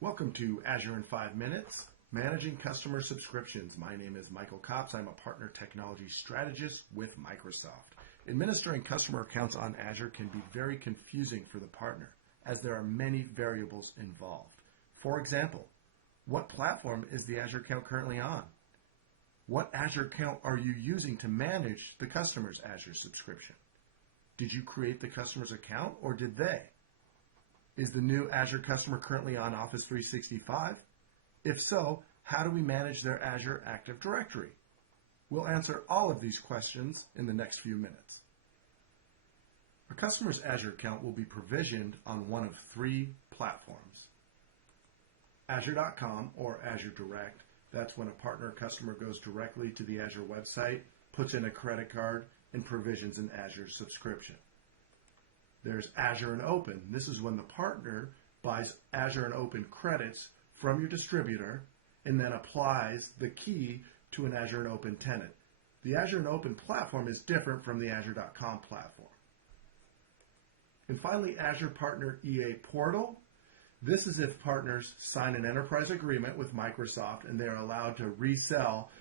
Welcome to Azure in 5 Minutes, Managing Customer Subscriptions. My name is Michael Copps. I'm a Partner Technology Strategist with Microsoft. Administering customer accounts on Azure can be very confusing for the partner, as there are many variables involved. For example, what platform is the Azure account currently on? What Azure account are you using to manage the customer's Azure subscription? Did you create the customer's account or did they? Is the new Azure customer currently on Office 365? If so, how do we manage their Azure Active Directory? We'll answer all of these questions in the next few minutes. A customer's Azure account will be provisioned on one of three platforms. Azure.com or Azure Direct, that's when a partner customer goes directly to the Azure website, puts in a credit card, and provisions an Azure subscription. There's Azure and Open. This is when the partner buys Azure and Open credits from your distributor and then applies the key to an Azure and Open tenant. The Azure and Open platform is different from the Azure.com platform. And finally, Azure Partner EA Portal. This is if partners sign an enterprise agreement with Microsoft and they're allowed to resell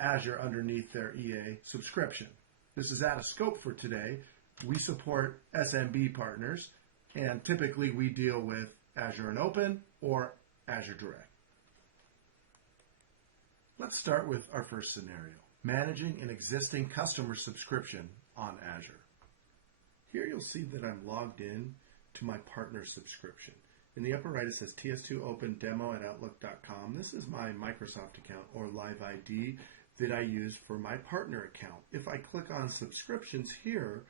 Azure underneath their EA subscription. This is out of scope for today. We support SMB partners, and typically we deal with Azure and Open or Azure Direct. Let's start with our first scenario, managing an existing customer subscription on Azure. Here you'll see that I'm logged in to my partner subscription. In the upper right it says TS2 Open Demo at Outlook.com. This is my Microsoft account or Live ID that I use for my partner account. If I click on subscriptions here,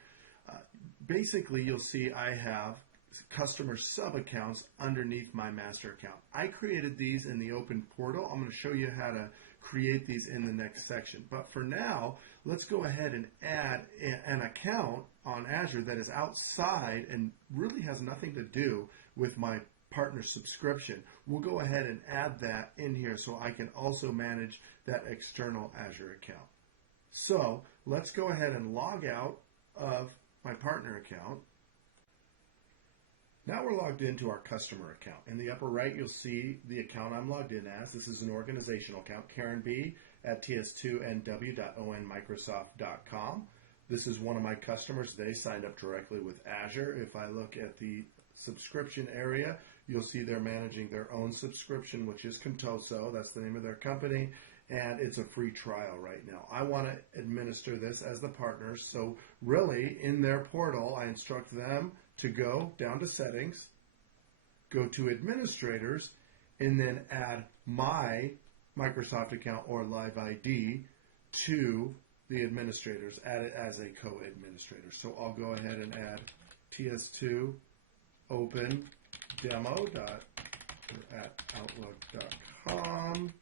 basically you'll see I have customer sub-accounts underneath my master account. I created these in the open portal. I'm going to show you how to create these in the next section. But for now, let's go ahead and add an account on Azure that is outside and really has nothing to do with my partner subscription. We'll go ahead and add that in here so I can also manage that external Azure account. So let's go ahead and log out of my partner account. Now we're logged into our customer account. In the upper right, you'll see the account I'm logged in as. This is an organizational account, Karen B at ts2nw.onmicrosoft.com. This is one of my customers. They signed up directly with Azure. If I look at the subscription area, you'll see they're managing their own subscription, which is Contoso. That's the name of their company. And it's a free trial right now. I want to administer this as the partner, so really in their portal I instruct them to go down to settings, go to administrators, and then add my Microsoft account or Live ID to the administrators, add it as a co-administrator. So I'll go ahead and add TS2 Open Demo at Outlook.com.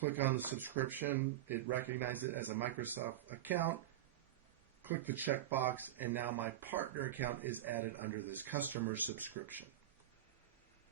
Click on the subscription, it recognizes it as a Microsoft account. Click the checkbox, and now my partner account is added under this customer subscription.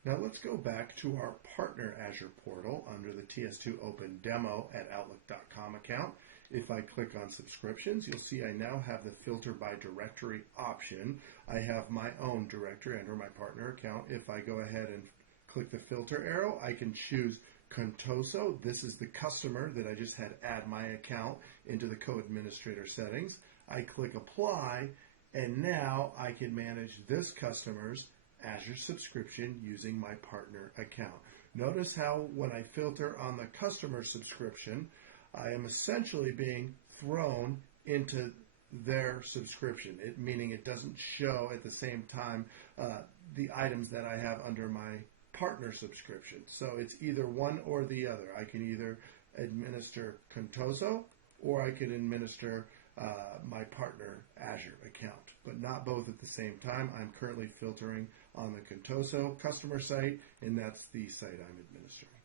Now let's go back to our partner Azure portal under the TS2 Open Demo at Outlook.com account. If I click on subscriptions, you'll see I now have the filter by directory option. I have my own directory under my partner account. If I go ahead and click the filter arrow, I can choose Contoso. This is the customer that I just had add my account into the co-administrator settings. I click apply, and now I can manage this customer's Azure subscription using my partner account. Notice how when I filter on the customer subscription, I am essentially being thrown into their subscription, meaning it doesn't show at the same time the items that I have under my partner subscription. So it's either one or the other. I can either administer Contoso or I can administer my partner Azure account, but not both at the same time. I'm currently filtering on the Contoso customer site, and that's the site I'm administering.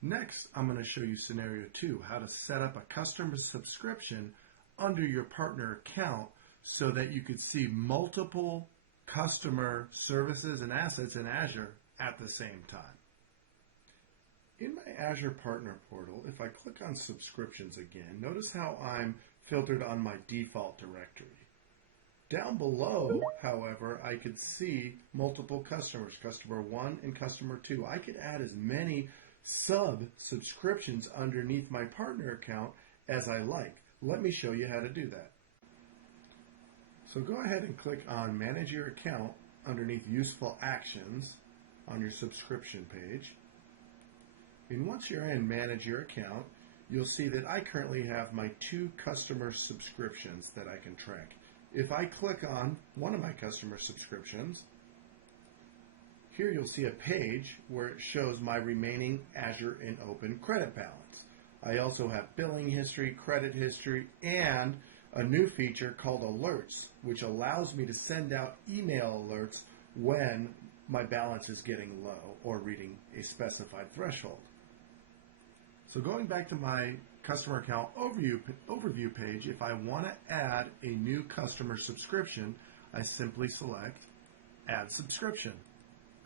Next, I'm going to show you scenario 2, how to set up a customer subscription under your partner account so that you could see multiple customer services and assets in Azure at the same time. In my Azure Partner Portal, if I click on subscriptions again, notice how I'm filtered on my default directory. Down below, however, I could see multiple customers, customer 1 and customer 2. I could add as many sub-subscriptions underneath my partner account as I like. Let me show you how to do that. So go ahead and click on Manage Your Account underneath Useful Actions on your subscription page. And once you're in Manage Your Account, you'll see that I currently have my 2 customer subscriptions that I can track. If I click on one of my customer subscriptions, here you'll see a page where it shows my remaining Azure and Open credit balance. I also have billing history, credit history, and a new feature called Alerts, which allows me to send out email alerts when my balance is getting low or reading a specified threshold. So going back to my customer account overview page, if I want to add a new customer subscription, I simply select Add Subscription.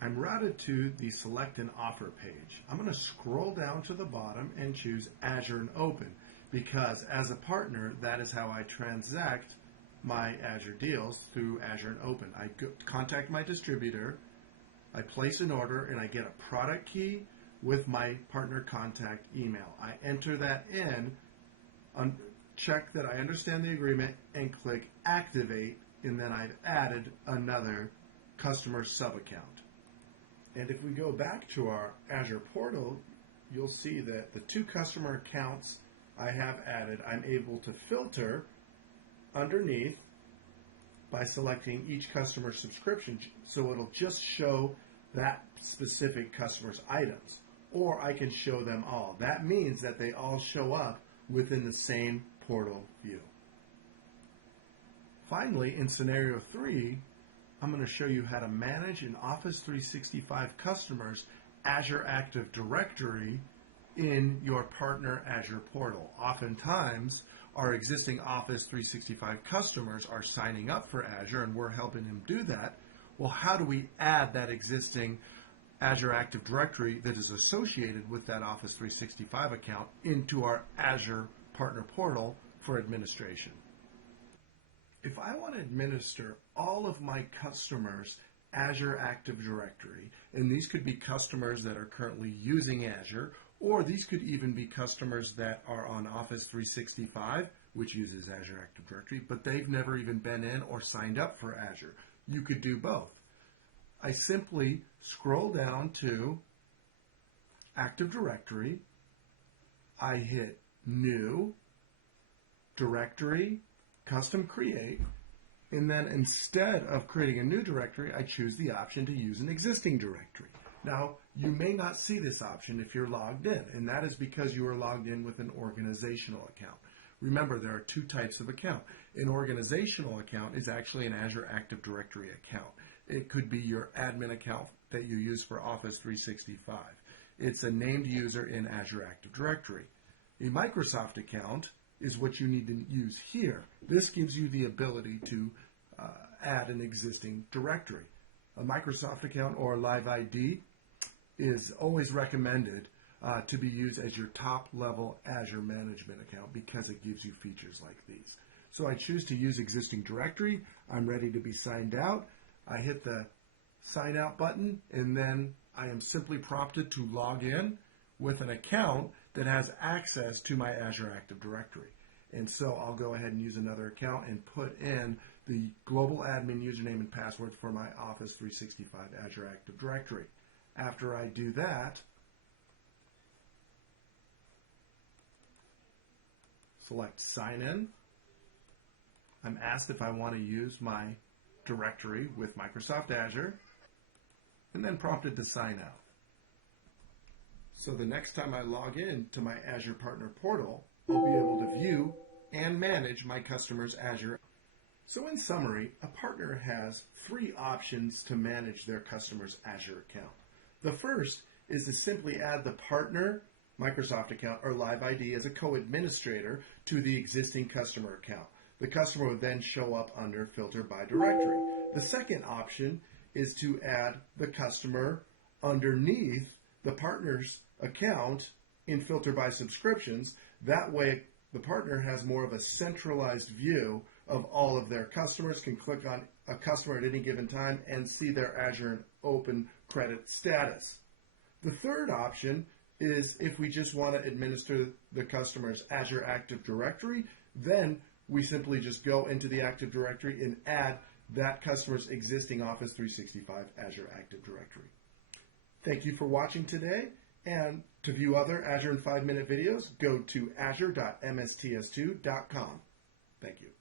I'm routed to the Select an Offer page. I'm going to scroll down to the bottom and choose Azure and Open, because as a partner, that is how I transact my Azure deals, through Azure and Open. I contact my distributor, I place an order, and I get a product key with my partner contact email. I enter that in, check that I understand the agreement, and click Activate, and then I've added another customer sub-account. And if we go back to our Azure portal, you'll see that the 2 customer accounts I have added, I'm able to filter underneath by selecting each customer subscription, so it'll just show that specific customer's items, or I can show them all. That means that they all show up within the same portal view. Finally, in scenario 3, I'm going to show you how to manage an Office 365 customer's Azure Active Directory in your partner Azure portal. Oftentimes, our existing Office 365 customers are signing up for Azure, and we're helping them do that. Well, how do we add that existing Azure Active Directory that is associated with that Office 365 account into our Azure partner portal for administration? If I want to administer all of my customers' Azure Active Directory, and these could be customers that are currently using Azure, or these could even be customers that are on Office 365, which uses Azure Active Directory, but they've never even been in or signed up for Azure. You could do both. I simply scroll down to Active Directory, I hit New, Directory, Custom Create, and then instead of creating a new directory, I choose the option to use an existing directory. Now, you may not see this option if you're logged in, and that is because you are logged in with an organizational account. Remember, there are 2 types of account. An organizational account is actually an Azure Active Directory account. It could be your admin account that you use for Office 365. It's a named user in Azure Active Directory. A Microsoft account is what you need to use here. This gives you the ability to add an existing directory. A Microsoft account or Live ID is always recommended to be used as your top level Azure management account because it gives you features like these. So I choose to use existing directory. I'm ready to be signed out. I hit the sign out button, and then I am simply prompted to log in with an account that has access to my Azure Active Directory. And so I'll go ahead and use another account and put in the global admin username and password for my Office 365 Azure Active Directory. After I do that, select Sign In. I'm asked if I want to use my directory with Microsoft Azure, and then prompted to sign out. So the next time I log in to my Azure Partner Portal, I'll be able to view and manage my customers' Azure. So in summary, a partner has 3 options to manage their customer's Azure account. The first is to simply add the partner Microsoft account or Live ID as a co-administrator to the existing customer account. The customer would then show up under Filter by Directory. The second option is to add the customer underneath the partner's account in Filter by Subscriptions. That way, the partner has more of a centralized view of all of their customers, can click on a customer at any given time and see their Azure and Open Credit status. The third option is if we just want to administer the customer's Azure Active Directory, then we simply just go into the Active Directory and add that customer's existing Office 365 Azure Active Directory. Thank you for watching today, and to view other Azure in 5-minute videos, go to azure.msts2.com. Thank you.